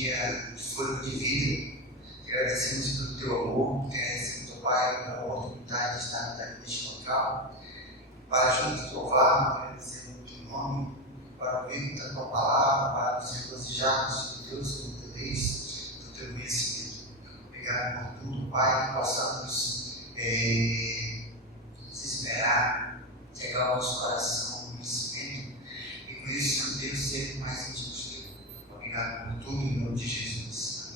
dia de fôlego de vida. Te agradecemos pelo teu amor, te agradecemos, ó Pai, pela oportunidade de estar neste local, para juntos louvar, para agradecer o teu nome, para ouvirmos a tua palavra, para nos regozijarmos, Senhor Deus, com teu leis, do teu conhecimento. Obrigado por tudo, Pai, que possamos esperar, chegar ao nosso coração o conhecimento e com isso, Deus, ser mais íntimo teu. Obrigado por tudo, em nome de Jesus.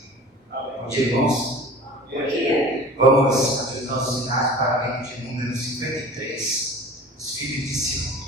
Amém. Bom dia, irmãos. Bom dia. Vamos abrir os nossos sinais para o reino de número 53, os filhos de Sião.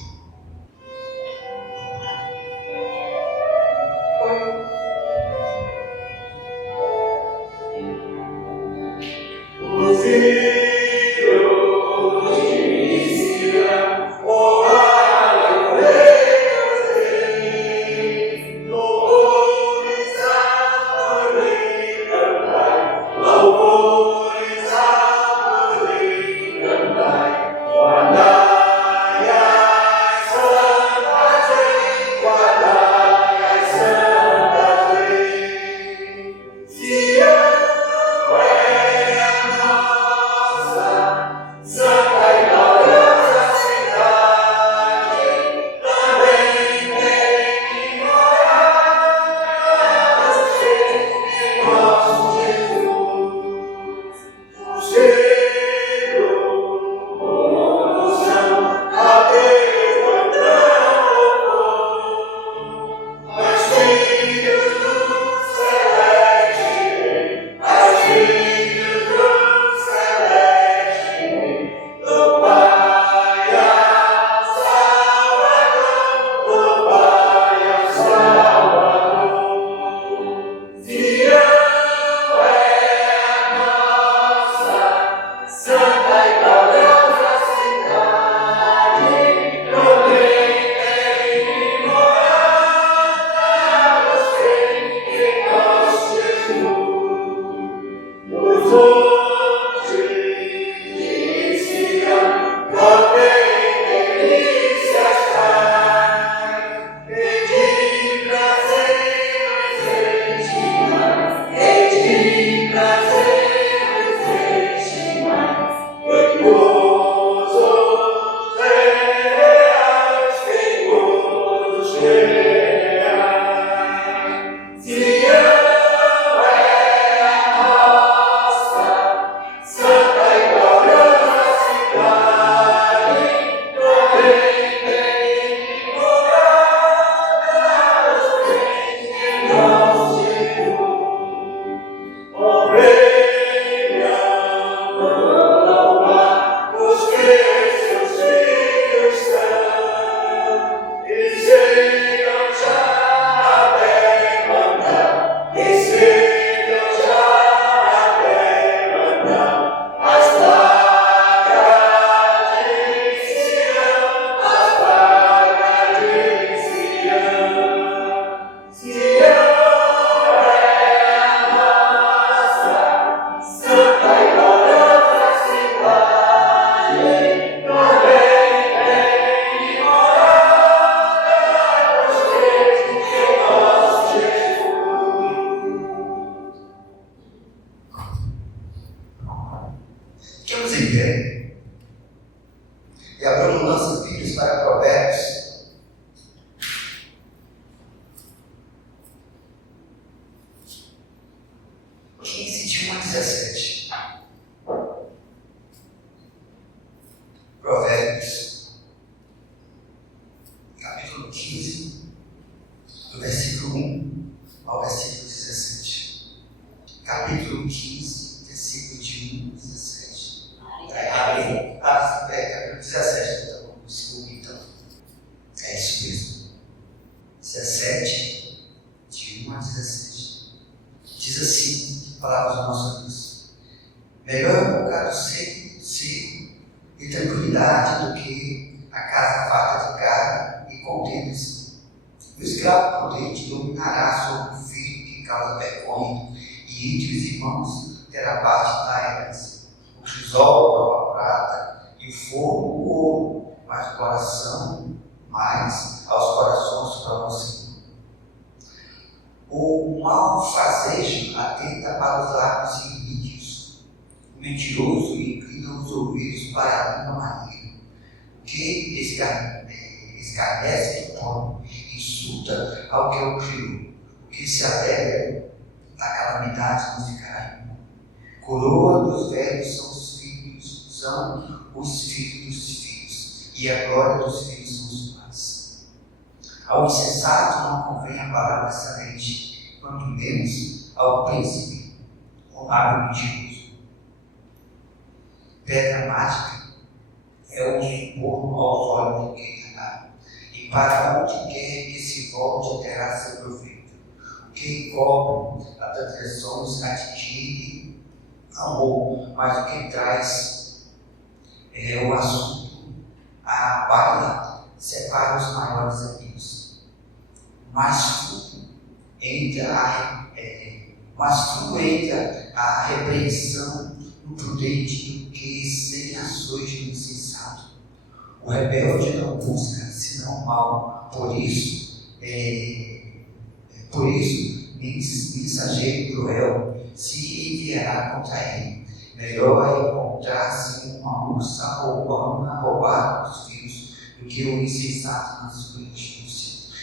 E a Bruno lança vídeos para Provérbios. De 1 a 17. Provérbios, capítulo 15, do versículo 1 ao versículo 17. Capítulo 15, versículo de 1 a 17. Capítulo 17, então, desculpe, então. É isso mesmo. 17, de 1 a 17. Diz assim, palavras do nosso Deus: melhor é um bocado seco e tranquilidade do que a casa farta de carne e contendas. O escravo prudente dominará sobre o filho que causa vergonha, e entre os irmãos terá parte da herança. O crisol prova a prata e o fogo o ouro, mas o coração mais aos corações para você. Ou mau fazejo atenta para os lábios iníquos. O mentiroso inclina os ouvidos para a língua maligna. O que escarnece o pobre, insulta ao que o criou. O que se alegra na calamidade não ficará imune. Coroa dos velhos são os filhos dos filhos, e a glória dos filhos são os pais. Ao insensato não convém a palavra excelente, quanto menos ao príncipe ou lábio mentiroso. Pedra mágica é o suborno aos olhos de quem está, e para onde quer que se volte terá seu proveito. O que encobre a transgressões adquire amor, mas o que traz o assunto, a baila, separa os maiores amigos. Mas tudo entra a repreensão no prudente do que sem ações do insensato. O rebelde não busca senão o mal, por isso, mensageiro cruel se enviará contra ele. Melhor é encontrar-se uma ursa roubando roubar os filhos do que o insensato na sua injustiça.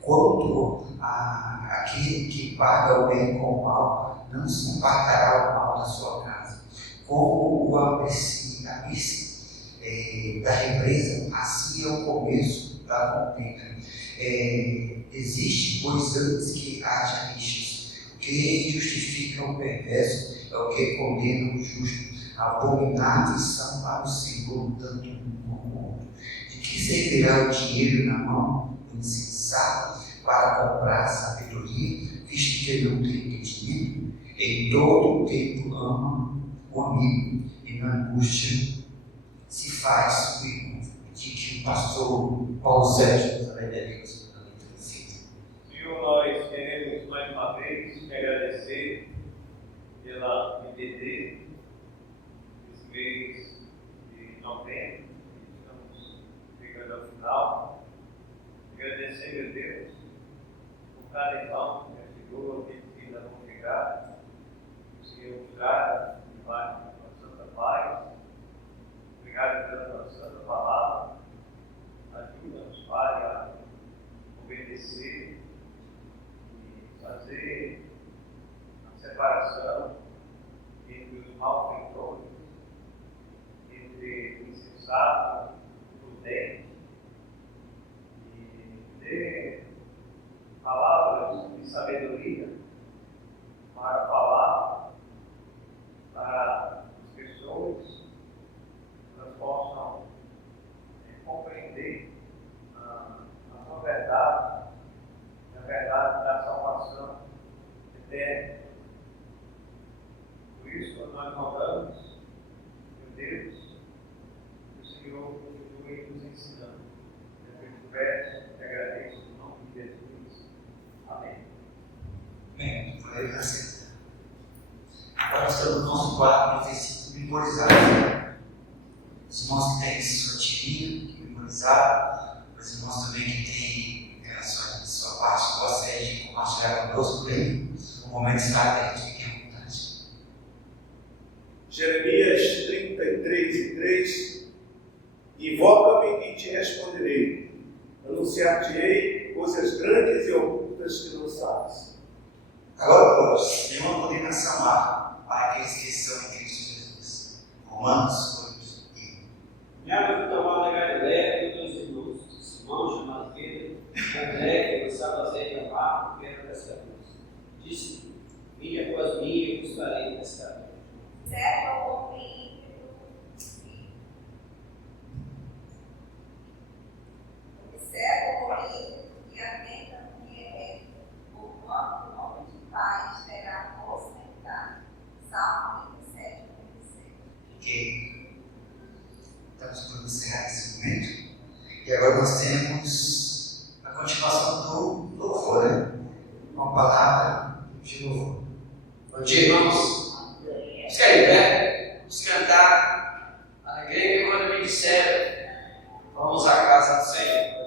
Quanto àquele que paga o bem com o mal, não se apartará o mal da sua casa. Como o ABC da represa, assim é o começo da contenda. Existe, pois, antes que haja rixas. O que justifica o perverso é o que condena o justo. Abomináveis são para o Senhor, tanto um como o outro. De que servirá o dinheiro na mão do insensato para comprar sabedoria, visto que não tem entendimento? Em todo o tempo ama o amigo, e na angústia se faz subir. De que o pastor Paulo Sérgio também deve fazer na leitura do filho. Senhor, nós queremos mais uma vez te agradecer pela IBD desse mês de novembro, estamos chegando ao final. Agradecer, meu Deus, por cada irmão que ajudou, aqueles que ainda vão chegar, o Senhor nos traga debaixo da tua santa paz. Obrigado pela tua santa palavra. Ajuda-nos, Pai, a obedecer e fazer a separação entre os malfeitores, entre o insensato e o prudente, e ter palavras de sabedoria para falar para as pessoas, elas possam compreender a tua verdade, a verdade da salvação eterna. Por isso, nós rogamos, meu Deus, que o Senhor continue nos ensinando. Eu te peço, te agradeço em nome de Jesus. Amém. Bem, glória a Deus. Agora estamos no nosso quadro de versículo memorizado. Os irmãos que têm sua tirinha memorizada, os irmãos também que têm a sua parte, gostaria de compartilhar conosco bem. O momento está atento, fiquem à vontade. Jeremias 33:3. Invoca-me e te responderei. Anunciar-te-ei coisas grandes e ocultas que não sabes. Agora, pois, tem uma condenação lá para aqueles que são em Cristo Jesus. Romanos 8. Me haja tomado a Galileia e meus irmãos, Simão, chamado Pedro, André, que gostava de amar, que era desta luz. Disse: vinde após mim e vos farei pescar. Certo ao homem observa o homem e atenta no que é, porquanto o nome de paz terá ostentar. Salmo 27, 27. Ok. Estamos por encerrar esse momento. E agora nós temos a continuação do louvor, né? Uma palavra de louvor. Bom dia, irmãos. Vamos ficar em pé, vamos cantar alegria quando me disseram, vamos à casa do Senhor.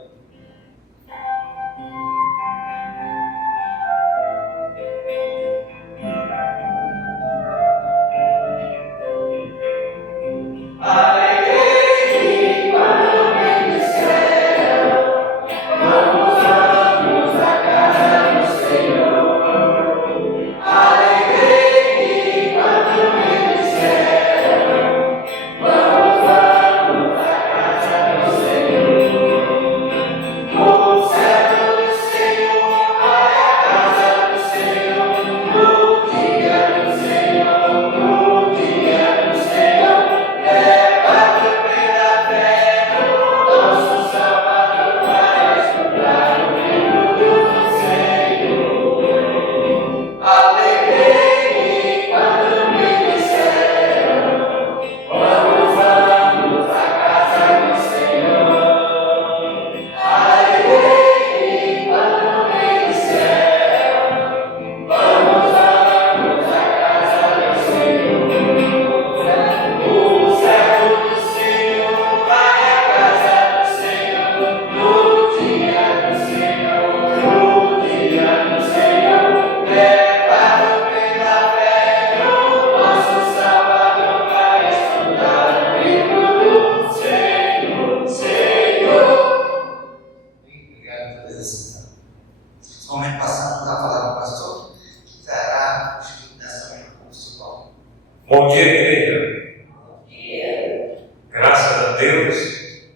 Bom dia, igreja. Bom dia. Graças a Deus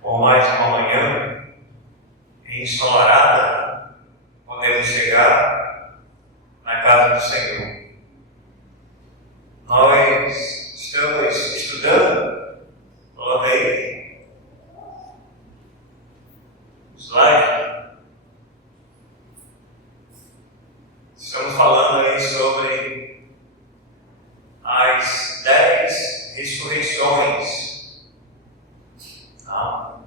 por mais uma manhã ensolarada, podemos chegar na casa do Senhor. Nós estamos estudando, coloquei o slide. Estamos falando aí sobre as 10 ressurreições. Tá?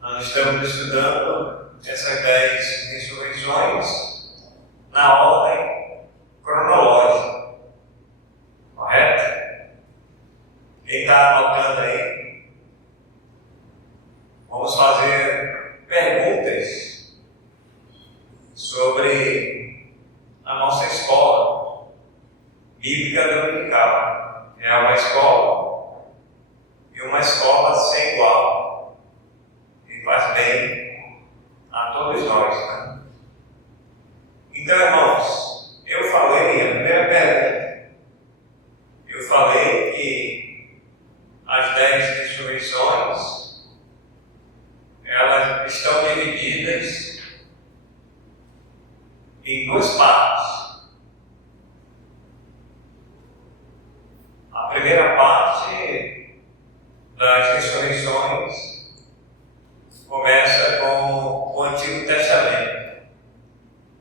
Nós estamos estudando essas 10 ressurreições na ordem cronológica. Correto? Quem está anotando aí? Vamos fazer perguntas sobre a nossa escola bíblica dominical. É uma escola e uma escola sem igual. E faz bem a todos nós. Né? Então, irmãos, eu falei, a primeira pergunta, eu falei que as 10 ressurreições, elas estão divididas em duas partes. A primeira parte das ressurreições começa com o Antigo Testamento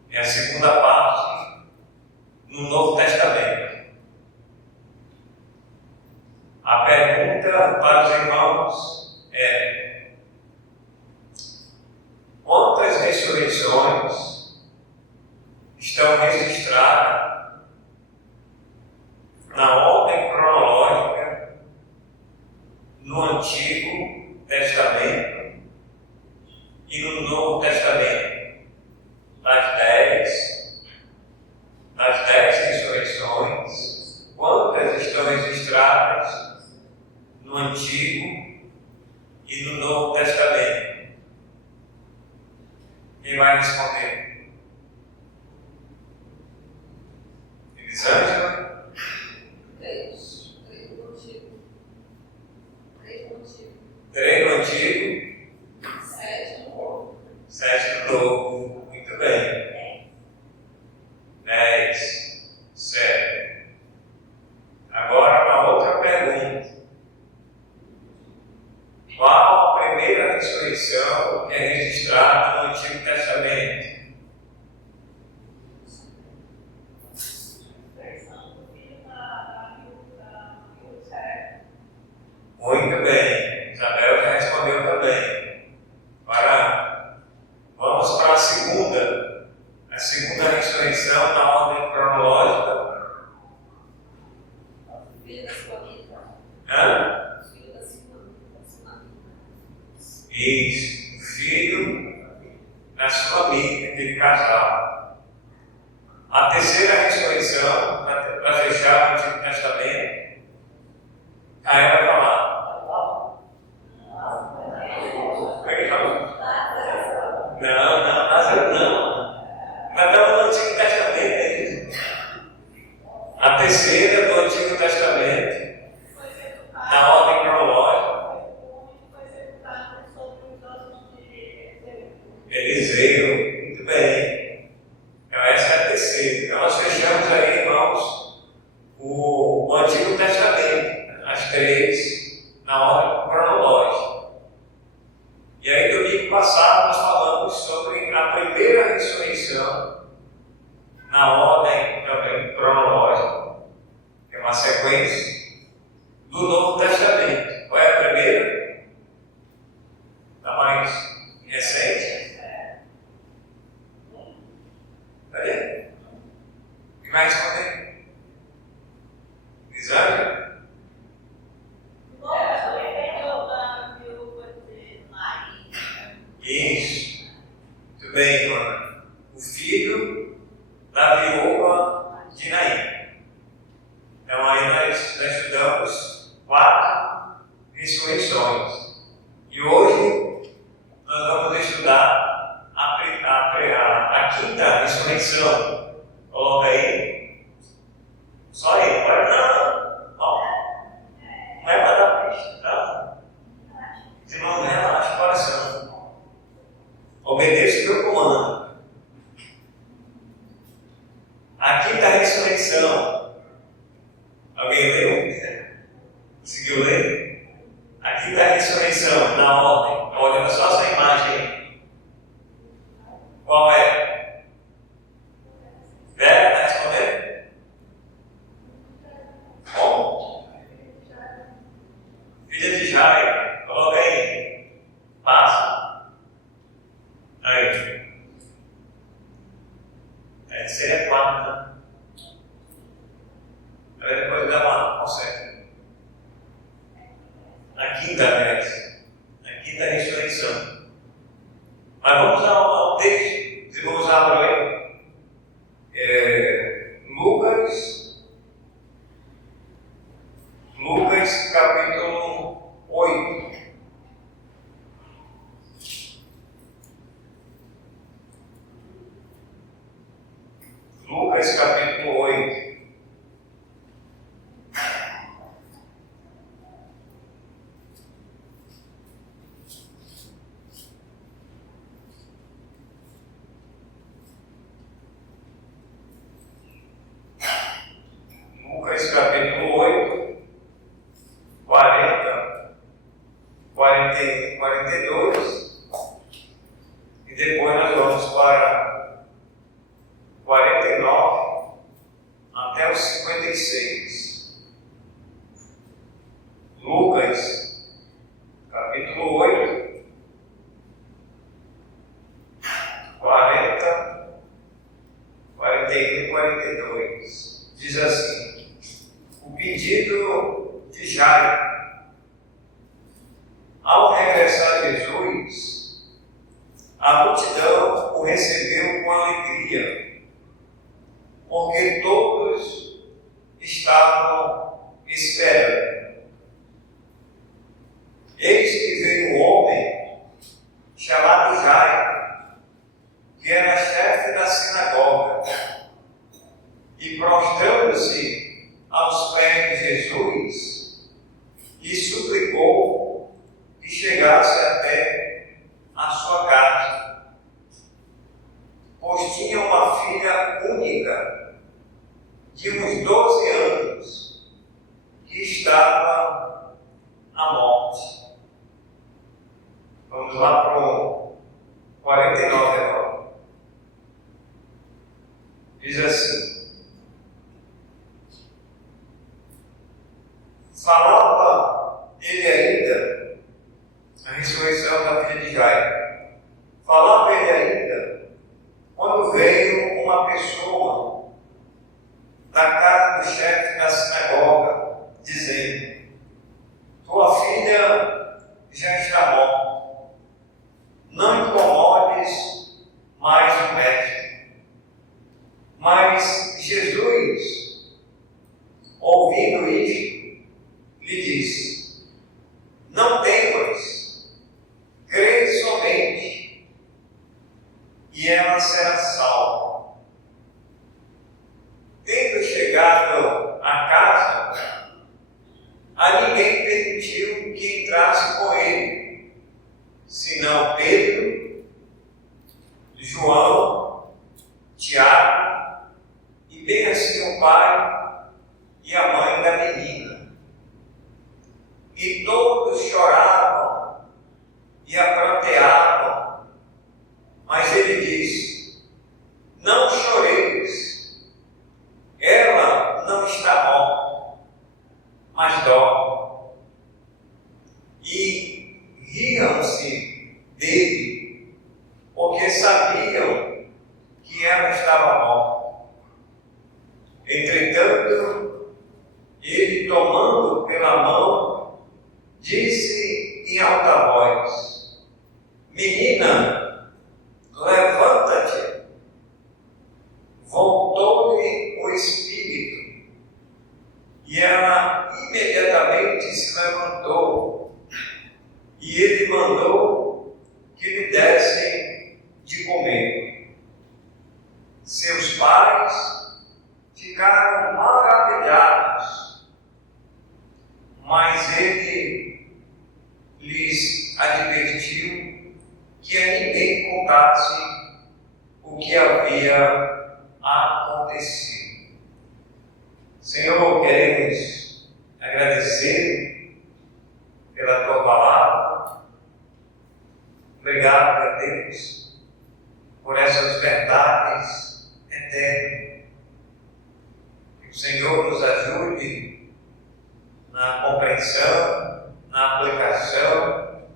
e a segunda parte no Novo Testamento. A pergunta para os irmãos é: quantas ressurreições estão registradas na ordem cronológica no Antigo Testamento e no Novo Testamento? Das 10 ressurreições, quantas estão registradas no Antigo e no Novo Testamento? Quem vai responder? Elisângela? 3 no Antigo. 3 no Antigo, 7 no Novo. 7 no Novo. Muito bem. 10, 7. Agora uma outra pergunta. Qual a primeira ressurreição que é registrada no Antigo Testamento? Muito bem. Isabel já respondeu também. Agora, vamos para a segunda. A segunda ressurreição na ordem cronológica. Filho da sua vida. Hã? Filho da sua vida. Isso. O filho da sua amiga, aquele casal. A terceira ressurreição, para fechar o Antigo Testamento, aí vai falar. Não, Lázaro não. Nós estamos no Antigo Testamento ainda. A terceira do Antigo Testamento, na ordem cronológica. Eliseu, muito bem. Então essa é a terceira. Então nós fechamos aí, irmãos, o Antigo Testamento, as 3 na ordem cronológica. E aí, domingo passado, nós falamos sobre a primeira ressurreição na ordem também cronológica, que é uma sequência do Novo Testamento. Qual é a primeira? A mais recente? Aí? Quem vai responder? Elisângela? Isso. Muito bem, dona. O filho da viúva de Naim. Então aí nós estudamos 4 ressurreições. E hoje nós vamos estudar a quinta ressurreição. Coloca aí. Só aí. Agora não. ressurreição. Alguém leu? Conseguiu ler? Aqui está a ressurreição, na ordem. Olha só essa imagem. Qual é? Vera, está respondendo? Como? Filha de Jairo. Coloca aí. Passa. Aí. Essa seria a quarta. Aí depois dá uma conserta. A quinta, aliás. A quinta ressurreição. Mas vamos ao texto. Os irmãos abram aí. Lucas capítulo 8. Lucas capítulo 8. Lucas capítulo 8, 40, 42, e depois nós vamos para 49 até os 56. Lucas capítulo 8, 40, 41 e 42. Diz assim: o pedido de Jairo. Ao regressar Jesus, a multidão o recebeu com alegria, porque todos estavam esperando. Eis que veio um homem chamado Jairo, que era chefe da sinagoga, e prostrando-se aos pés de Jesus, lhe suplicou que chegasse até a sua casa, pois tinha uma filha única, de uns 12 anos, que estava à morte. Vamos lá para o 49 agora. Diz assim: falava ele ainda, a ressurreição da filha de Jairo, falava ele ainda, quando veio uma pessoa da casa do chefe da sinagoga, dizendo: tua filha já está morta, não incomodes mais o mestre. Mas Jesus, ouvindo isto, lhe disse: não temas, crede somente, e ela será salva. Tendo chegado à casa, a ninguém permitiu que entrasse com ele, senão Pedro, João, Tiago, e bem assim o pai e a mãe da menina. E todos choravam e a pranteavam, mas ele disse: não choreis, ela não está morta, mas dorme. E riam-se dele, porque sabiam que ela estava morta. Entretanto, ele, tomando pela mão, disse em alta voz: menina, levanta-te. Voltou-lhe o espírito, e ela imediatamente se levantou, e ele mandou que lhe dessem de comer. Seus pais ficaram maravilhados, mas ele lhes advertiu que a ninguém contasse o que havia acontecido. Senhor, queremos agradecer pela Tua palavra. Obrigado, meu Deus, por essas verdades eternas. Que o Senhor nos ajude na compreensão, na aplicação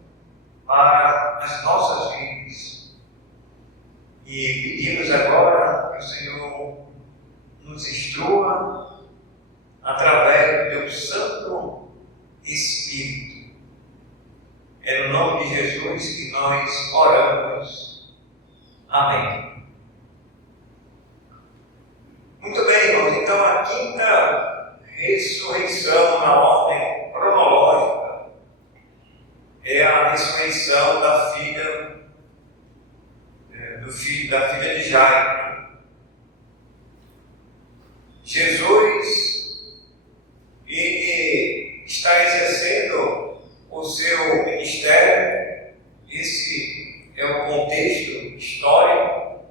para as nossas vidas. E pedimos agora que o Senhor nos instrua através do Teu Santo Espírito. É no nome de Jesus que nós oramos. Amém. Muito bem, irmãos. Então, a quinta ressurreição na ordem cronológica é a ressurreição da filha de Jairo. Jesus, ele está exercendo o seu ministério. Esse é o contexto histórico.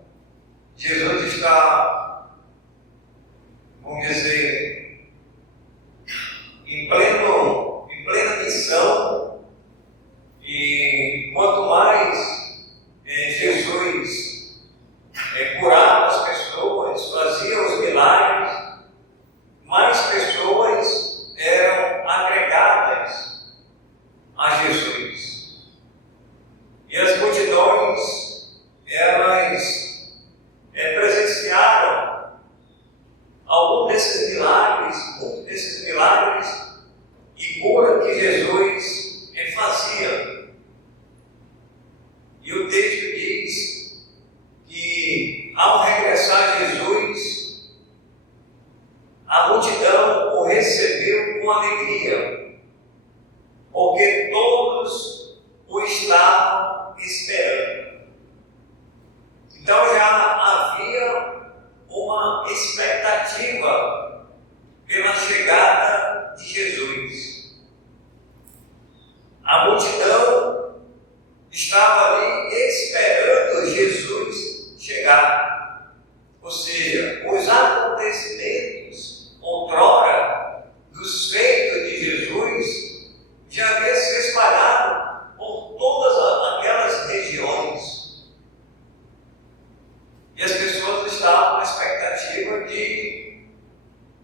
Jesus está, vamos dizer, em plena missão, e quanto mais Jesus curava as pessoas, fazia os milagres, mais pessoas eram agregadas a Jesus. E as multidões, elas presenciaram algum desses milagres, muitos desses milagres e cura que Jesus fazia. E o texto diz que, ao regressar Jesus, a multidão o recebeu com alegria, porque todos o estavam esperando. Então já havia uma expectativa pela chegada de Jesus. A multidão estava ali esperando Jesus chegar. Ou seja, os acontecimentos outrora dos feitos de Jesus já havia se espalhado por todas aquelas regiões. E as pessoas estavam na expectativa de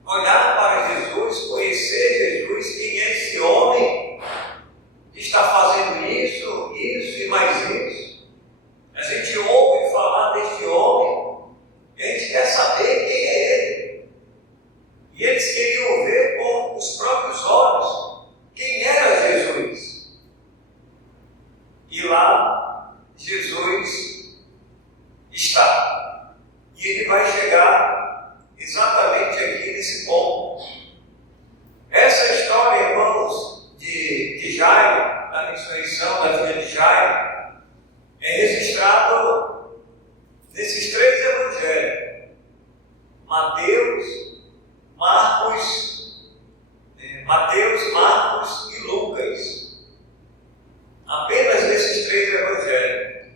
olhar para Jesus, conhecer Jesus, quem é esse homem que está fazendo isso e mais isso. A gente ouve falar deste homem e a gente quer saber quem é ele. E eles queriam ver com os próprios olhos quem era Jesus. E lá Jesus está. E ele vai chegar exatamente aqui nesse ponto. Essa história, irmãos, de Jairo, da ressurreição da filha de Jairo, é registrado nesses três evangelhos: Mateus, Marcos e Lucas. Apenas nesses três evangelhos.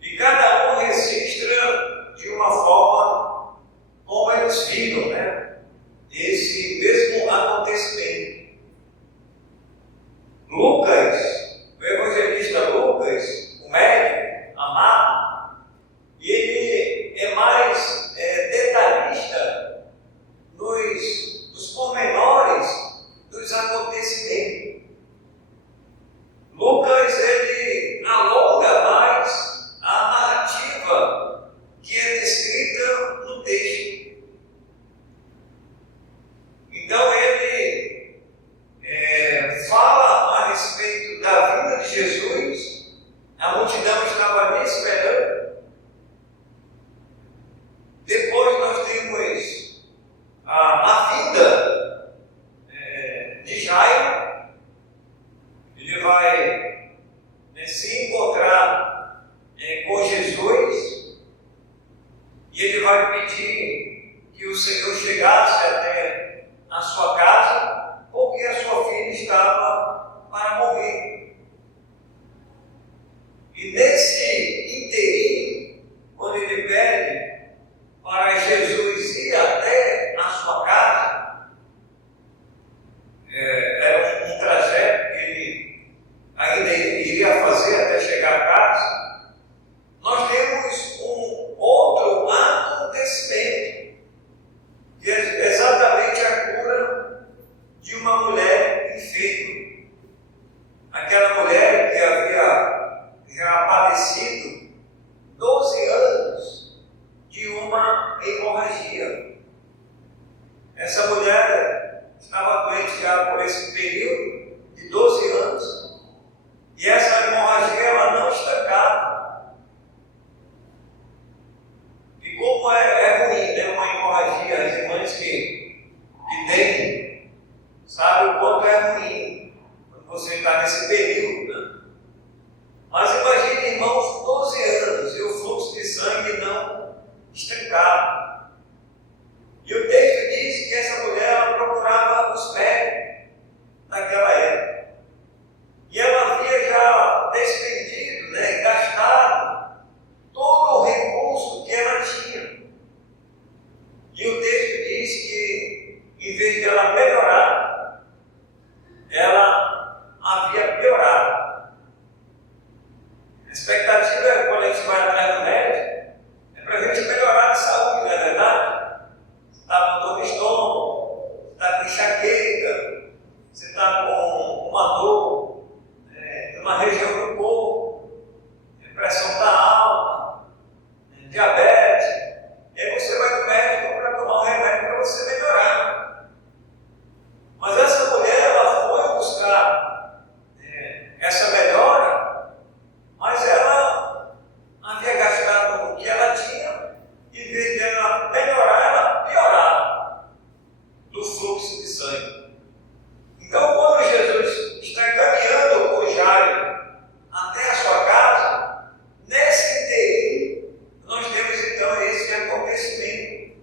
E cada um registra de uma forma como eles viram, esse mesmo acontecimento. Lucas, o evangelista Lucas, o médico amado, ele é mais detalhista nos pormenores dos acontecimentos. Lucas, ele alonga mais a narrativa que é descrita no texto. Então ele fala a respeito da vinda de Jesus. A multidão estava ali esperando. Depois nós temos a vinda de Jairo. Ele vai se encontrar com Jesus e ele vai pedir que o Senhor chegasse até a sua casa, porque a sua filha estava para morrer. E nesse inteirinho, quando ele pede para Jesus ir até a sua casa, essa mulher estava doente já por esse período de 12 anos. E essa hemorragia ela não estancava. E como é ruim, né? Uma hemorragia, as irmãs que têm, sabe o quanto é ruim quando você está nesse período, né? Mas imagine, irmãos, 12 anos e o fluxo de sangue não estancava. E o texto diz que essa mulher ela procurava os médicos naquela época. E ela havia já despendido, né, gastado todo o recurso que ela tinha. E o texto diz que, em vez de ela melhorar, ela havia piorado. A expectativa é, quando a gente vai atrás do médico, é para a gente melhorar de saúde, não é verdade? Você está com dor no estômago, você está com enxaqueca, você está com uma dor numa região do corpo, a pressão está alta, diabetes, e aí você vai no médico para tomar um remédio para você melhorar. Mas essa mulher, ela foi buscar essa melhora, mas ela havia gastado o que ela tinha, e em vez de ela melhorar, ela piorava do fluxo de sangue. Então, quando Jesus está caminhando com Jairo até a sua casa, nesse inteiro, nós temos então esse acontecimento.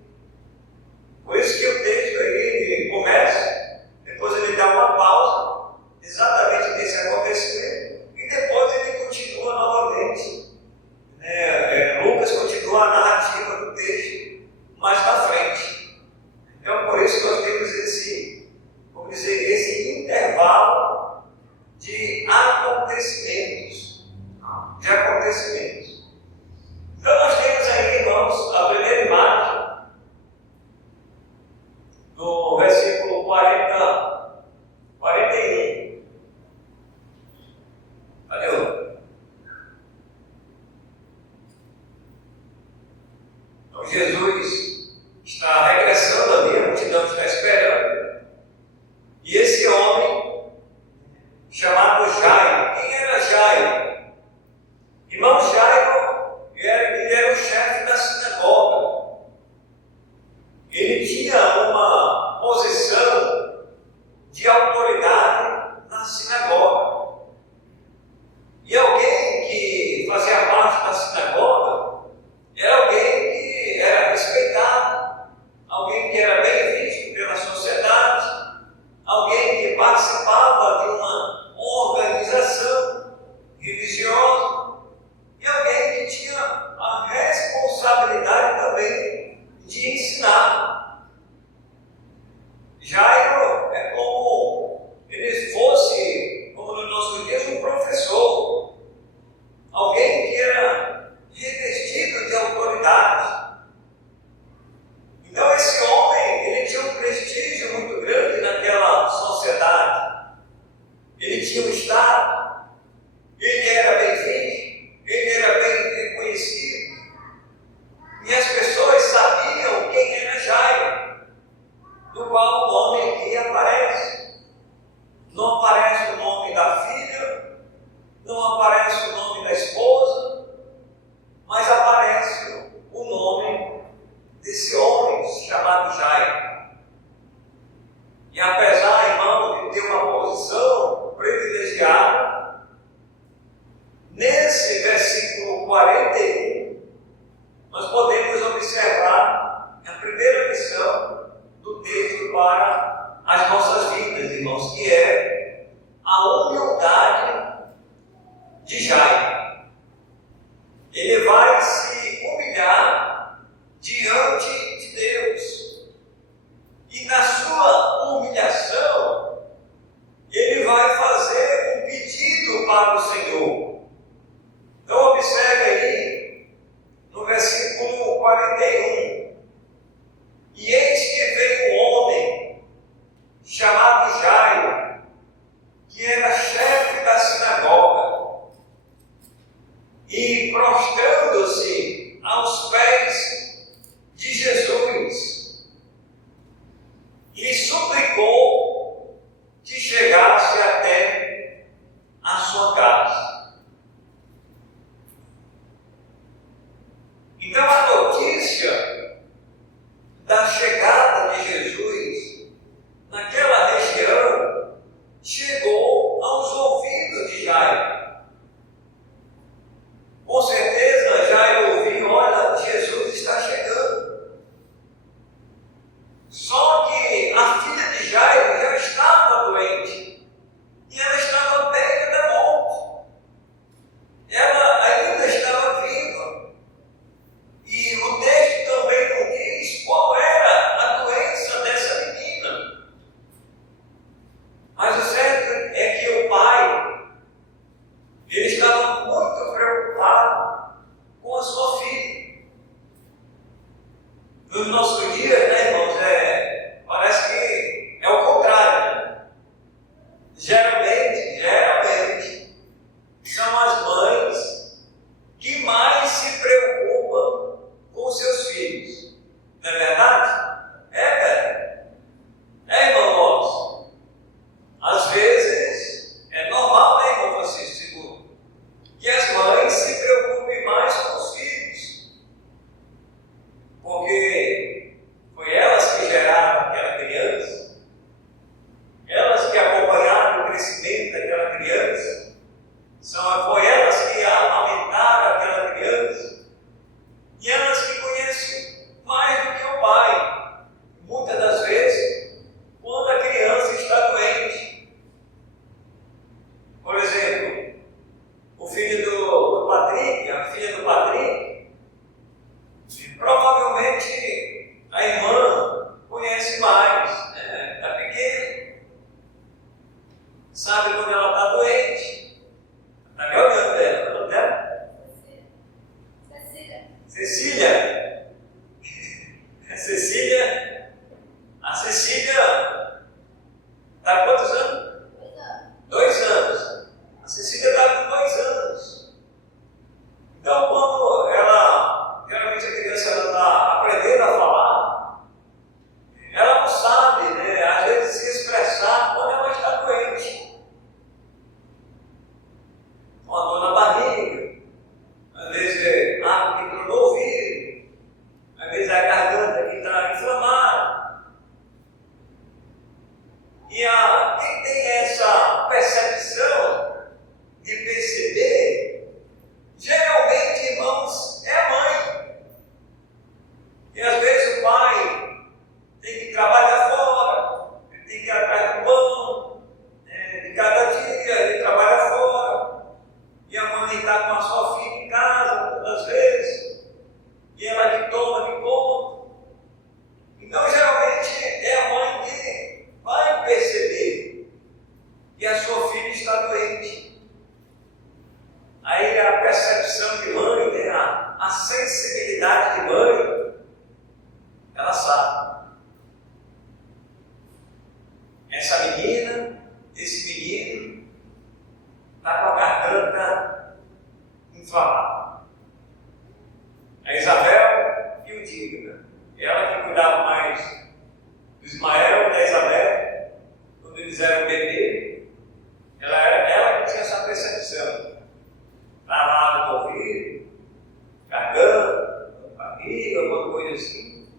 Por isso que o texto aí ele começa, depois ele dá uma pausa, exatamente nesse acontecimento, e depois ele continua novamente. Lucas continua a narrativa do texto mais na frente. Então, por isso nós temos esse intervalo de acontecimentos. Então nós temos aí, irmãos, a primeira imagem, no versículo 41. Valeu? Então Jesus está regressando ali, a multidão está esperando. E esse homem, chamado Jairo, quem era Jairo? Irmão Jairo, ele era o chefe da sinagoga. Ele tinha uma posição de autoridade na sinagoga. E alguém que fazia parte da sinagoga era alguém que era respeitado, alguém que era bem visto pela sociedade, alguém que participava de uma organização religiosa e alguém que tinha a responsabilidade também de ensinar. Jairo é como ele fosse, como nos nossos dias, um professor, alguém que era revestido de autoridade. Então esse homem, ele tinha um prestígio muito grande naquela sociedade. Ele tinha um estado, ele era bem visto, ele era bem reconhecido. E as pessoas sabiam quem era Jairo, do qual o nome aqui aparece. Não aparece o nome da filha, não aparece o nome da esposa, mas aparece o nome desse homem chamado Jairo. E apesar, irmão, de ter uma posição privilegiada, nesse versículo 41, nós podemos observar a primeira lição do texto para as nossas vidas, irmãos, que é a humildade de Jairo. Ele vai se humilhar diante de Deus. E na sua humilhação, ele vai fazer um pedido para o Senhor. Então observe aí, no versículo 41. E eis que veio um homem chamado Jairo, que era chefe da lhe suplicou que chegasse até a sua casa. Então a notícia da chegada de Jesus naquela região chegou aos ouvidos de Jairo. Com certeza Jairo ouviu: olha, Jesus está chegando. Só que a filha de Jairo já estava doente e ela estava perto da morte. Ela ainda estava viva. E o texto também não diz qual era a doença dessa menina. Mas o certo é que o pai, ele estava muito preocupado com a sua filha. Nos nossos dias, né, irmãos, parece que é o contrário, né? Geralmente, são as mães que mais se preocupam com seus filhos. Não é verdade? Irmão nosso. Às vezes, é normal, né, irmão Francisco, segundo, que as mães se preocupem mais com os filhos. Porque foi elas que geraram aquela criança, elas que acompanharam o crescimento daquela criança, foi elas que amamentaram aquela criança, e elas que conhecem mais do que o pai. Muitas das vezes, quando a criança está doente. Por exemplo, o filho do Patrick, a filha do Patrick, provavelmente a irmã conhece mais, né? Está pequena, sabe quando ela está doente. Está me olhando dela, o nome dela? Cecília. A Cecília está com quantos anos? 2 anos. A Cecília está com 2 anos. Então, quando geralmente a criança está aprendendo a falar, ela não sabe, né, às vezes se expressar quando ela está doente. Uma dor na barriga, às vezes é água que entrou no ouvido, às vezes é a garganta que está inflamada. E quem tem essa percepção de perceber, geralmente, irmãos, é a mãe. E às vezes o pai tem que trabalhar fora, ele tem que ir atrás do pão, de cada dia ele trabalha fora. E a mãe está com a sua filha em casa, muitas das vezes, e ela que toma de conta. Então, geralmente, é a mãe que vai perceber que a sua filha está doente. Aí a percepção de mãe, né, a sensibilidade de mãe, ela sabe. Essa menina, esse menino, está com a garganta inflamada. A Isabel, que o diga, né? Ela que cuidava mais do Ismael e da Isabel, quando eles eram bebê, ela que tinha essa percepção. Travado no ouvido, garganta, barriga, alguma coisa assim.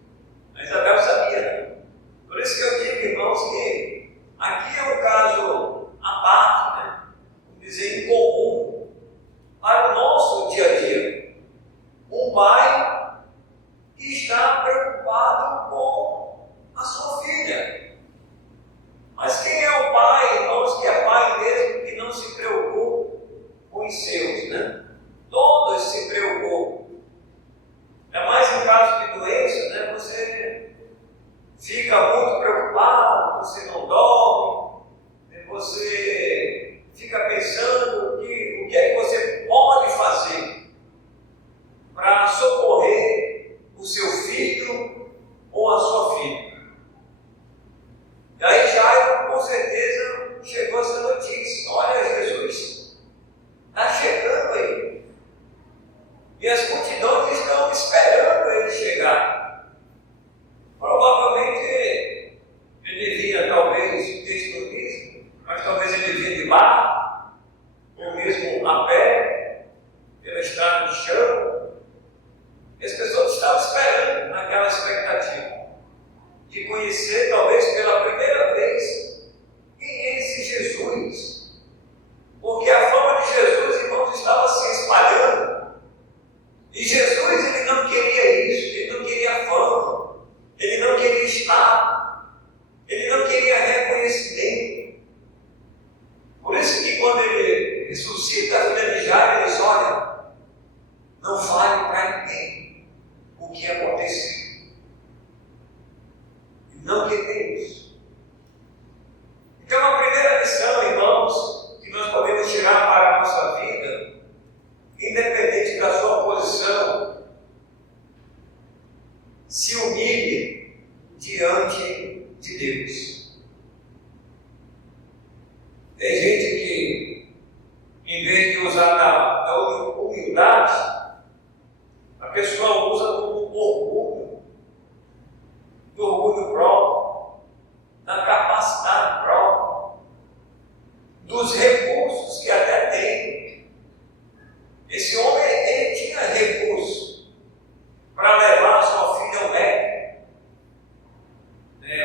A Isabel sabia, né? Por isso que eu digo, irmãos, que aqui é um caso à parte, né? Vamos dizer, incomum para o nosso dia a dia. Um pai que está preocupado com a sua filha. Mas quem é o pai, irmãos, que é pai mesmo, que não se preocupa com os seus, né? Todos se preocupam. É mais em caso de doença, né? Você fica muito preocupado, você não dorme, você fica pensando o que é que você pode fazer para socorrer o seu filho ou a sua filha. E aí Jairo, com certeza, chegou essa notícia: olha, Jesus está chegando aí. E as multidões estão esperando ele chegar. Provavelmente ele Deus. Então, a primeira lição, irmãos, que nós podemos tirar para a nossa vida, independente da sua posição, se humilhe diante de Deus. Tem gente que, em vez de usar da humildade, a pessoa usa como orgulho, do orgulho próprio, da capacidade própria, dos recursos que até tem. Esse homem, ele tinha recursos para levar a sua filha ao médico.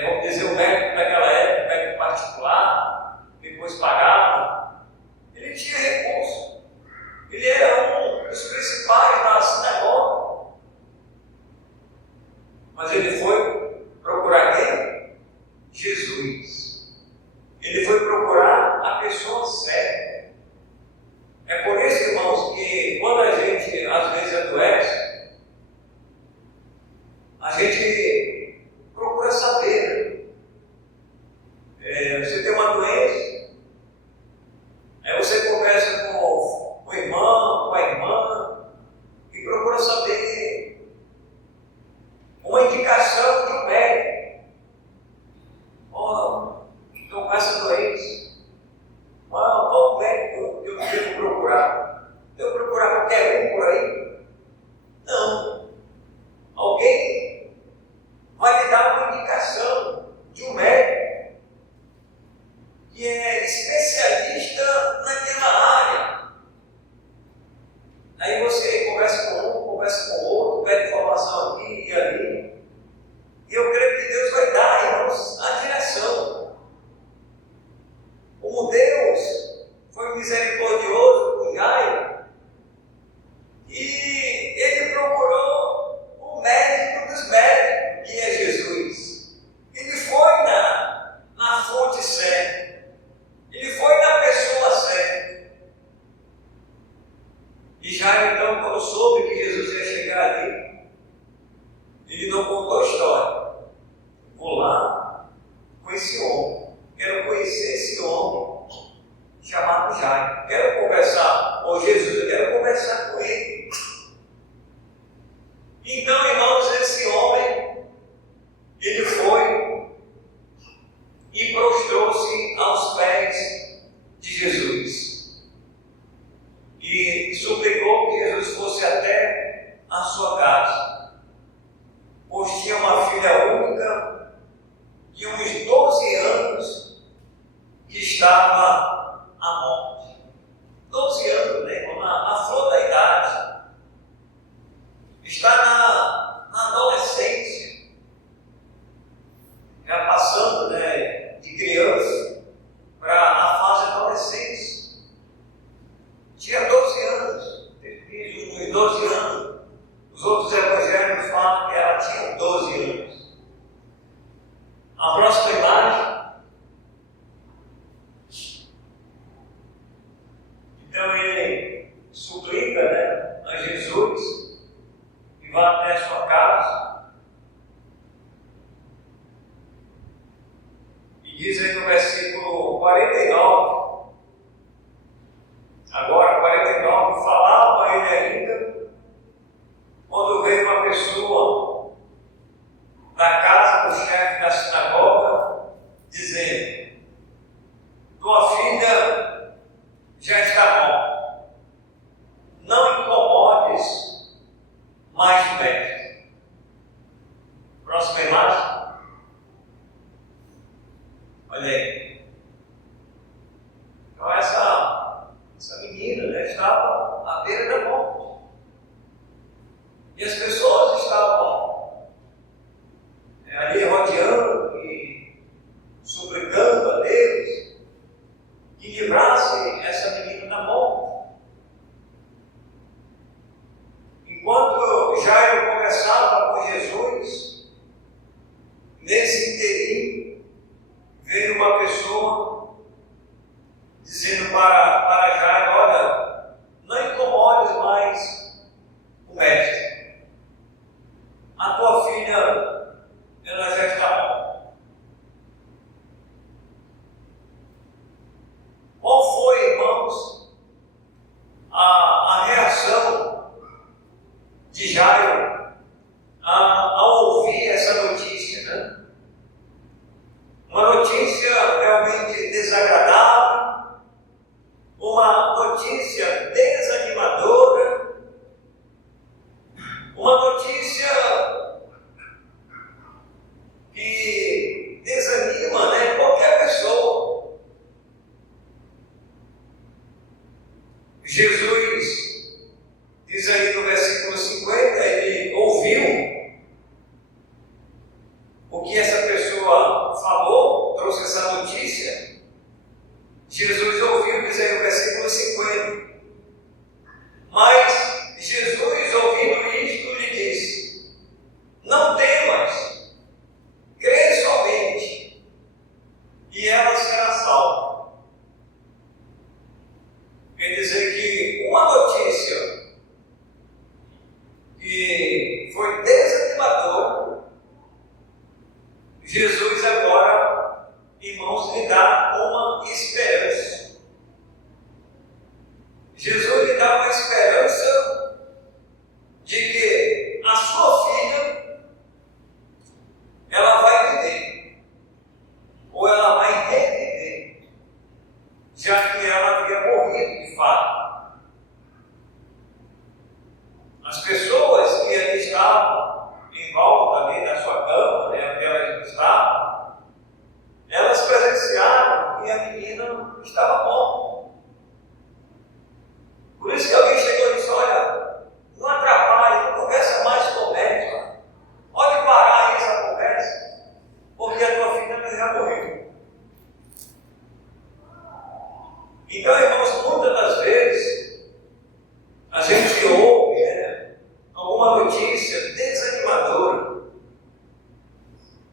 Vamos dizer, o médico naquela época, o médico particular, depois pagava. Ele tinha recursos. Ele era um dos principais da sinagoga. Mas ele foi procurar quem? Jesus. Ele foi procurar a pessoa certa. É por isso, irmãos, que quando a gente às vezes adoece, a gente procura saber. Você tem uma doença, aí você conversa com o irmão, com a irmã, e procura saber uma indicação de um médico. Estou com essa doença. Qual médico eu devo procurar? Devo procurar qualquer um por aí? Não. Alguém vai lhe dar uma indicação de um médico que é especialista naquela área. Aí você conversa com um, conversa com o outro, pede informação aqui e ali. E eu creio que Deus vai dar, irmãos, a direção. Como Deus foi misericordioso com Jairo, e ele procurou o médico dos médicos, que é Jesus. Ele foi na fonte certa. Ele foi na pessoa certa. E Jairo, então, quando soube que Jesus ia chegar ali, ele não contou a história. Vou lá com esse homem. Quero conhecer esse homem chamado Jairo. Quero conversar com Jesus, eu quero conversar com ele. Então, irmãos, esse homem, ele foi e prostrou-se aos pés de Jesus. E suplicou que Jesus fosse até a sua casa, pois tinha uma filha única de uns 12 anos que estava à morte. 12 anos, né, irmão? Na flor da idade. Está na adolescência. Já passando, né, de criança para a fase adolescência. Tinha 12 anos. Uns 12 anos. Os outros evangelhos falam que ela tinha 12 anos. A próxima imagem. Então ele suplica, né, a Jesus e vai até a sua casa. E diz aí no versículo 49, agora 49, falava ele ainda, quando veio uma pessoa da casa do chefe da sinagoga, dizendo: tua filha já está morta, não incomodes mais o mestre. Próxima imagem. Olha aí. Então essa menina, né, estava à beira da morte. E as pessoas estavam ali rodeando e suplicando a Deus que livrasse essa menina da morte. Enquanto Jairo conversava com Jesus, nesse inteirinho veio uma pessoa dizendo para Jairo: olha, não incomodes mais o mestre. A tua filha, ela já está morta. notícia realmente desagradável, uma notícia desanimadora, uma notícia que desanima, né, qualquer pessoa. Jesus diz aí no versículo 50, ele ouviu o que essa pessoa falou, trouxe essa notícia. Jesus ouviu, diz aí no versículo 50. Mas Jesus, ouvindo isto, lhe disse: não temas, crê somente, e ela será salva. Quer dizer que uma notícia que foi desanimadora, Jesus agora, irmãos, lhe dá uma esperança. Jesus lhe dá uma esperança de que a sua filha, ela vai viver, ou ela vai reviver, já que ela havia morrido de fato. As pessoas que ali estavam em volta ali da sua cama, né, onde ela estava, elas presenciaram que a menina estava morta. Por isso que alguém chegou e disse: olha, não atrapalhe, não conversa mais com o médico. Pode parar aí essa conversa, porque a tua filha já morreu. Então, irmãos, muitas das vezes a gente ouve, né, alguma notícia desanimadora.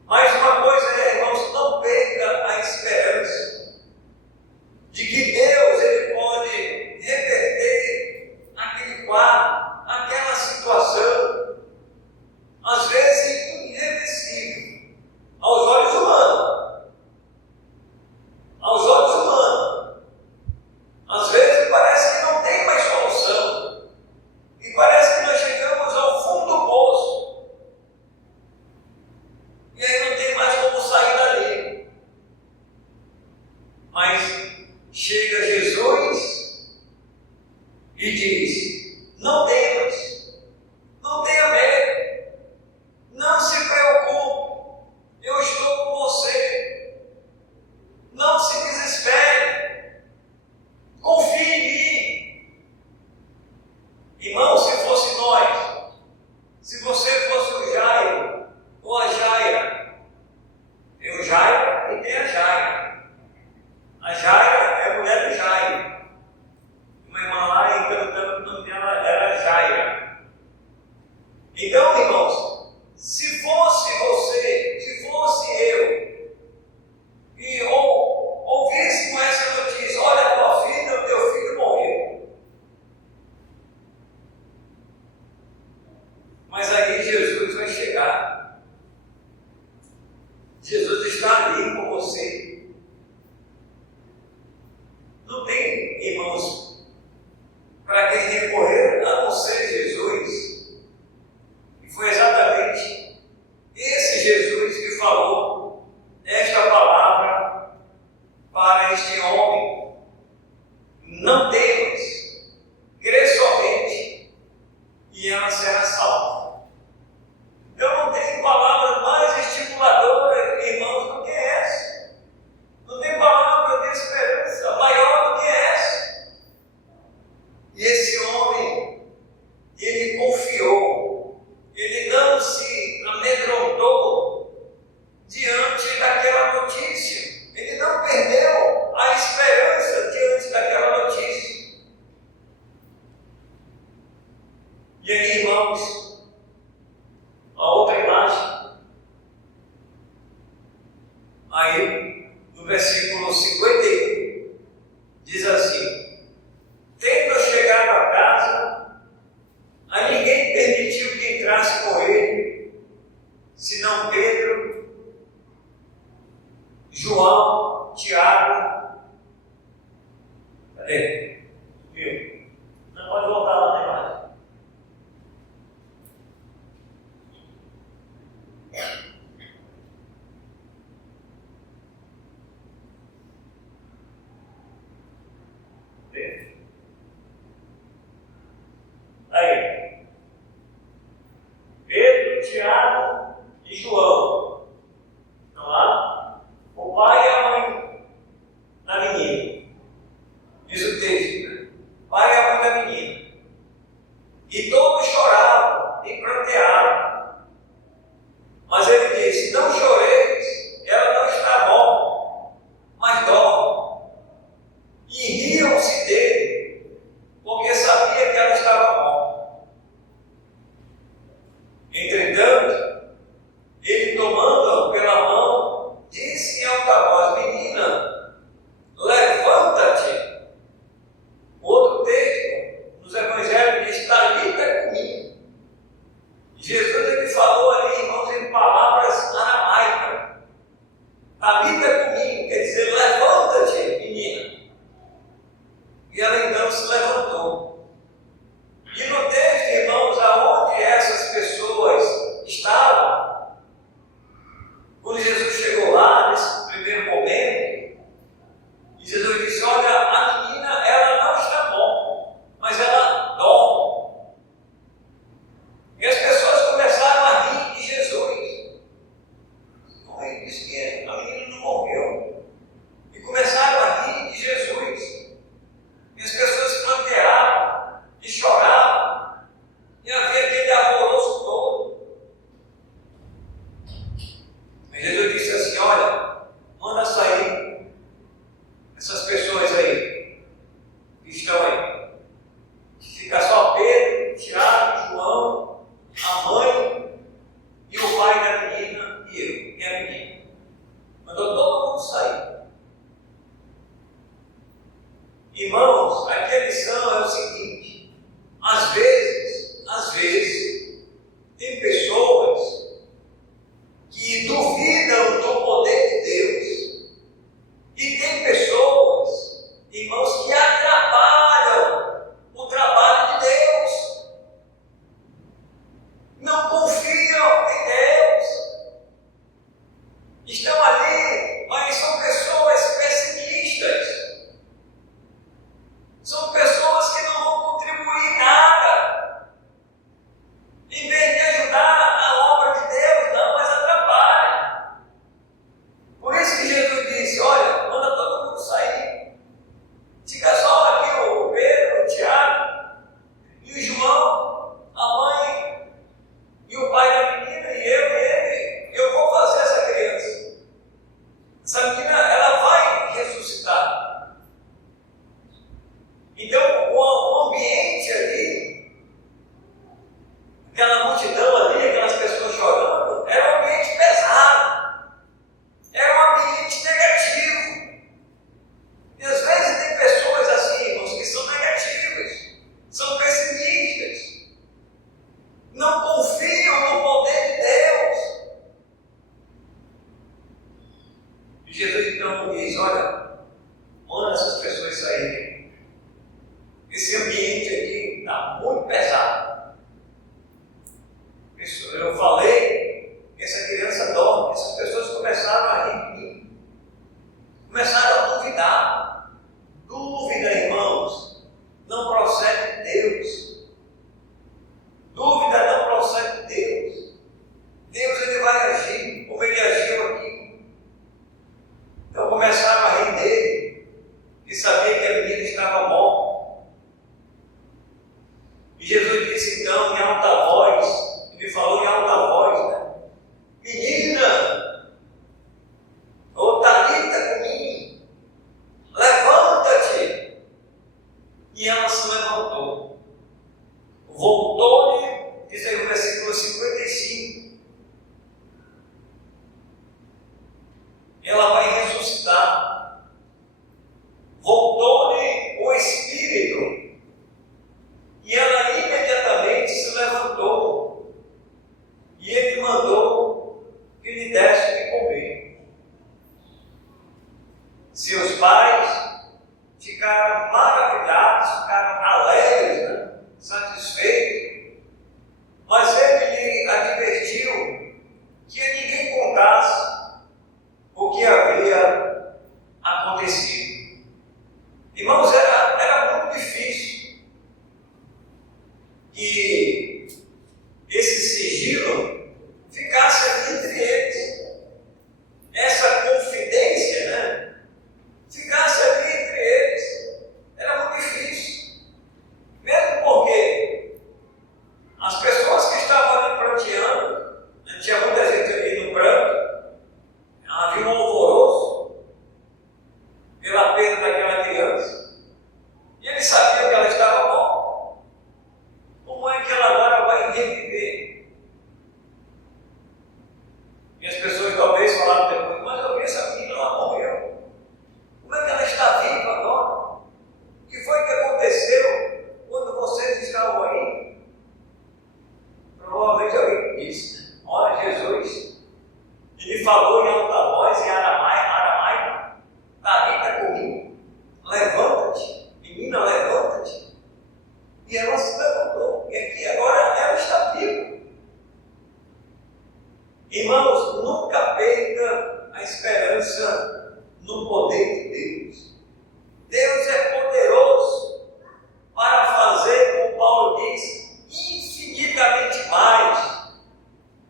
Mas uma coisa é, irmãos, não perca a esperança de que Deus ele pode reverter aquele quadro, aquela situação, às vezes irreversível, aos olhos humanos. Aos olhos humanos. Às vezes parece que não tem mais solução. E parece que nós chegamos ao fundo do poço. E aí não tem mais como sair dali. Mas chega Jesus e diz: não temas, não tenha medo, não se preocupe, eu estou com você. Não se desespere, confie em mim. Irmão, se fosse nós, se você fosse o Jairo ou a Jaira, tem o Jairo e tem a Jaira. A Jaira é a mulher do Jairo. Uma irmã lá encantando, o nome dela era Jaira. Então, irmãos, se fosse você, se fosse eu, e ouvíssemos essa notícia: olha, tua filha, o teu filho morreu. Mas aí Jesus vai chegar. Jesus está ali com você. Não tem, irmãos, para quem recorrer a não ser Jesus. E foi exatamente esse Jesus que falou esta palavra para este homem: não temas, crê somente, e ela será salva. Então não tem palavra mais estimuladora, irmãos, do que essa. Não tem palavra de esperança maior do que essa. E esse homem, ele confiou, ele não se amedrontou diante daquela notícia, ele não perdeu a esperança diante daquela notícia. E aí, irmãos, a outra imagem, aí no versículo 51, diz assim: tendo chegado a casa, a ninguém permitiu que entrasse com ele, senão Pedro, João, Tiago. Cadê? Viu? Não pode voltar lá na imagem. Entende? Aí, Pedro, Tiago e João. Estão lá? O pai e a mãe da menina. Diz o texto, né? O pai e a mãe da menina. E todos choravam e pranteavam. Mas ele disse: não choreis, ela não está morta, mas dorme. E riam-se dele, porque sabia que ela estava morta. Entretanto, ele, tomando-a pela mão, disse em alta voz: menina, levanta-te. Outro texto, nos evangelhos, diz: talita cumi. Jesus ele falou ali, irmãos, em palavras aramaicas. Talita cumi, quer dizer, levanta-te, menina. E ela então se levantou. E no texto, irmãos, aonde essas pessoas estavam, quando Jesus chegou lá, nesse primeiro momento, e Jesus disse: olha, a menina, ela não está morta, mas ela dorme. E as pessoas começaram a rir de Jesus. Como é isso que é? A menina não morreu. E começaram a rir de Jesus. E as pessoas planteavam e choravam. E havia aquele alvoroço todo. Mas Jesus disse assim: olha, manda sair essas pessoas aí que estão aí. Fica só Pedro, Tiago, João, a mãe e o pai da menina e eu, e a menina. Mandou todo mundo sair. Irmãos, aqui a lição é o seguinte: às vezes, tem pessoas que duvidam do poder de Deus, e tem pessoas, irmãos, que atrapalham o trabalho de Deus, não confiam em Deus, estão ali, mas são pessoas pessimistas. São pessoas que não vão contribuir em nada. Em vez de ajudar a obra de Deus, não, mas atrapalham. Por isso que Jesus disse: olha, manda todo mundo sair. Fica só aqui o Pedro, o Tiago e o João, a mãe e o pai da menina, e eu e ele. Eu vou fazer essa criança. Essa menina, ela vai ressuscitar. Então, o ambiente ali, aquela multidão ali, aquelas pessoas chorando, era um ambiente pesado, era um ambiente negativo. E às vezes tem pessoas assim, irmãos, que são negativas, são pessimistas, não confiam no poder de Deus. E Jesus então diz: olha, manda essas pessoas saírem. Esse ambiente aqui está muito pesado. Eu falei que essa criança dorme. Essas pessoas começaram a rir de mim. Começaram a duvidar. Dúvida, irmãos, não procede de Deus. Dúvida não procede de Deus. Deus ele vai agir como ele agiu aqui. Então começaram a rir dele e sabia que a menina estava morta. E Jesus disse então em alta voz, ele falou em alta voz, né? Menina, ô talita cumi, levanta-te. E ela se levantou. Voltou-lhe, diz aí o versículo 55. Ela vai ressuscitar. Voltou-lhe o Espírito. E ela imediatamente se levantou. E ele mandou que lhe desse de comer. Seus pais ficaram maravilhados, ficaram alegres, né? Satisfeitos. Mas ele lhe advertiu que a ninguém contasse o que havia acontecido. Irmãos, era no poder de Deus. Deus é poderoso para fazer, como Paulo diz, infinitamente mais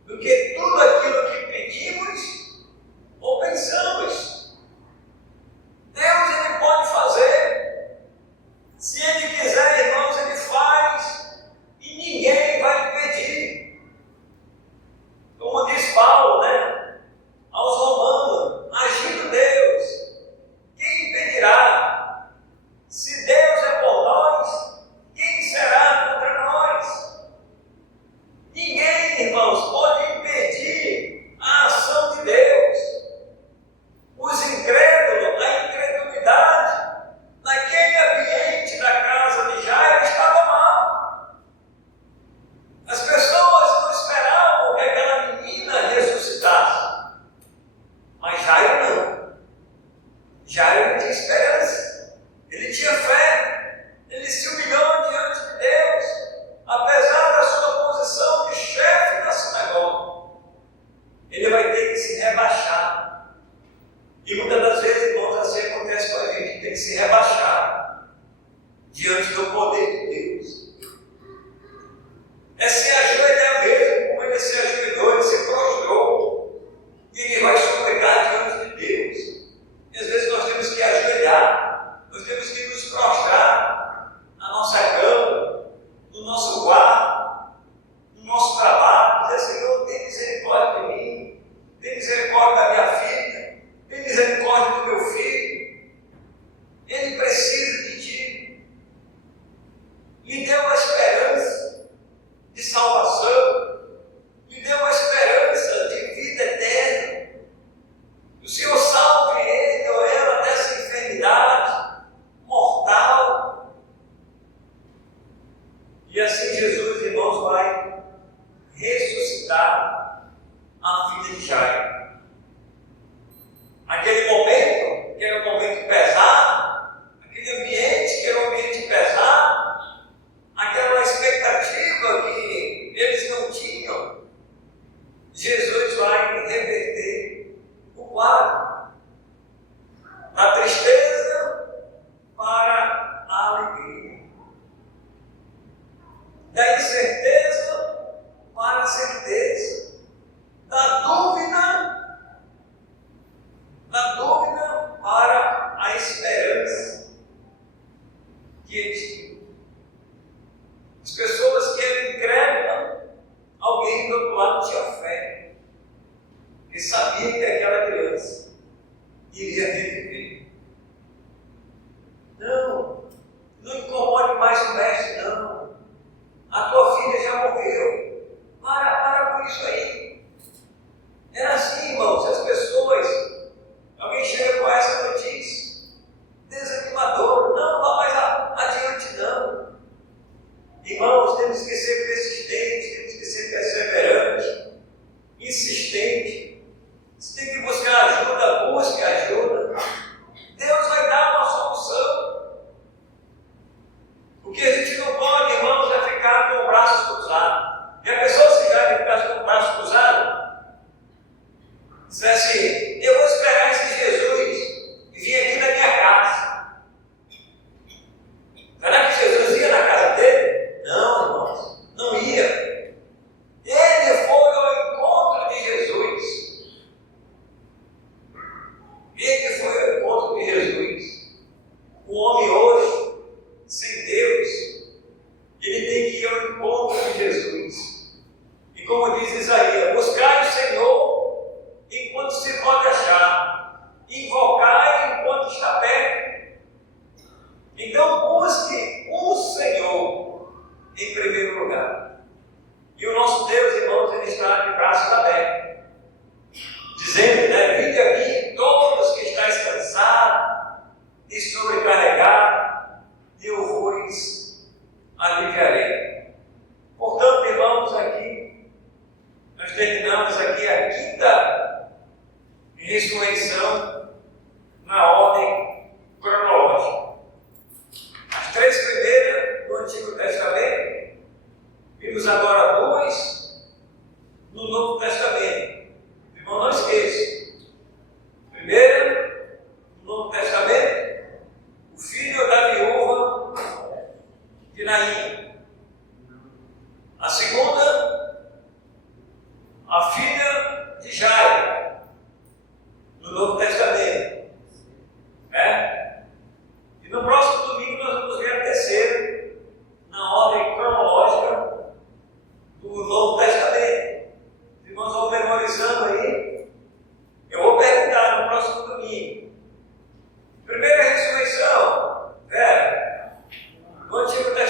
do que tudo aquilo que pedimos ou pensamos. Deus, Ele pode fazer. Se Ele quiser, irmãos, Ele faz e ninguém vai impedir. Como diz Paulo, aos Romanos, agindo Deus, quem impedirá? Se Deus é por nós, quem será contra nós? Ninguém, irmãos, pode impedir a ação de Deus. Os incrédulos, a incredulidade, naquele ambiente da casa de Jairo estava mal. As pessoas não esperavam que aquela menina ressuscitasse. Mas Jairo não. Jairo não tinha esperança. Ele tinha fé. Ele se humilhou diante de Deus, apesar da sua posição de chefe da sinagoga. Ele vai ter que se rebaixar. E muitas das vezes, irmãos, assim acontece com a gente, tem que se rebaixar diante do poder de Deus. É se ajoelhar mesmo, como ele se ajoelhou, ele se prostrou. E ele vai suplicar diante de Deus. E às vezes nós temos que ajoelhar, nós temos que nos prostrar na nossa cama, no nosso quarto, no nosso trabalho, dizer: Senhor, tem misericórdia de mim, tem misericórdia da minha filha, tem misericórdia do meu filho. Ele precisa de ti. Lhe deu a esperança de salvação, lhe deu a esperança de vida eterna. O Senhor salve ele ou ela dessa enfermidade mortal. E assim Jesus, irmãos, vai ressuscitar a filha de Jairo. Aquele momento, que era um momento pesado, aquele ambiente que era um ambiente pesado, aquela expectativa que eles não tinham, Jesus vai reverter o quadro. Da tristeza para a alegria. Da incerteza para a certeza. Da dúvida para a esperança que eles tinham. As pessoas que eram incrédulas, alguém do outro lado tinha fé, que sabia que aquela criança iria reviver. Não incomode mais o mestre, não. A tua filha já morreu. Para com isso aí. Era assim, irmãos, as pessoas, alguém chega com essa notícia, desanimador, não vá mais adiante, não. Irmãos, temos que ser persistentes, temos que ser perseverantes, insistentes. Se tem que buscar ajuda, busque ajuda. Deus vai dar uma solução. O que a gente não pode, irmãos, é ficar com o braço cruzado. E a pessoa, se já ficar com o braço cruzado, diz assim: eu vou esperar esse Jesus vir aqui na minha casa. Será que Jesus ia na casa dele? Não, irmãos, não ia. Ele foi ao encontro de Jesus. Ele foi ao encontro de Jesus. O homem hoje, sem Deus, ele tem que ir ao encontro de Jesus. E como diz Isaías: buscai o Senhor enquanto se pode achar, invocai enquanto está perto. Então busque o Senhor em primeiro lugar. E o nosso Deus, irmãos, ele está de braços abertos, dizendo: vinde a mim todos que estáis cansados e sobrecarregados, e eu vos aliviarei. Portanto, irmãos, aqui nós terminamos aqui a quinta ressurreição na ordem cronológica. As três primeiras do Antigo Testamento, vimos agora duas no Novo Testamento. Irmão, não esqueça. Primeira, Novo Testamento, o filho da viúva de Naim. A segunda, a filha de Jairo, no Novo Testamento. E no próximo domingo nós vamos ver a terceira, na ordem cronológica do Novo Testamento. Os irmãos vão memorizando aí. Eu vou perguntar no próximo domingo. Primeira ressurreição, no Antigo Testamento.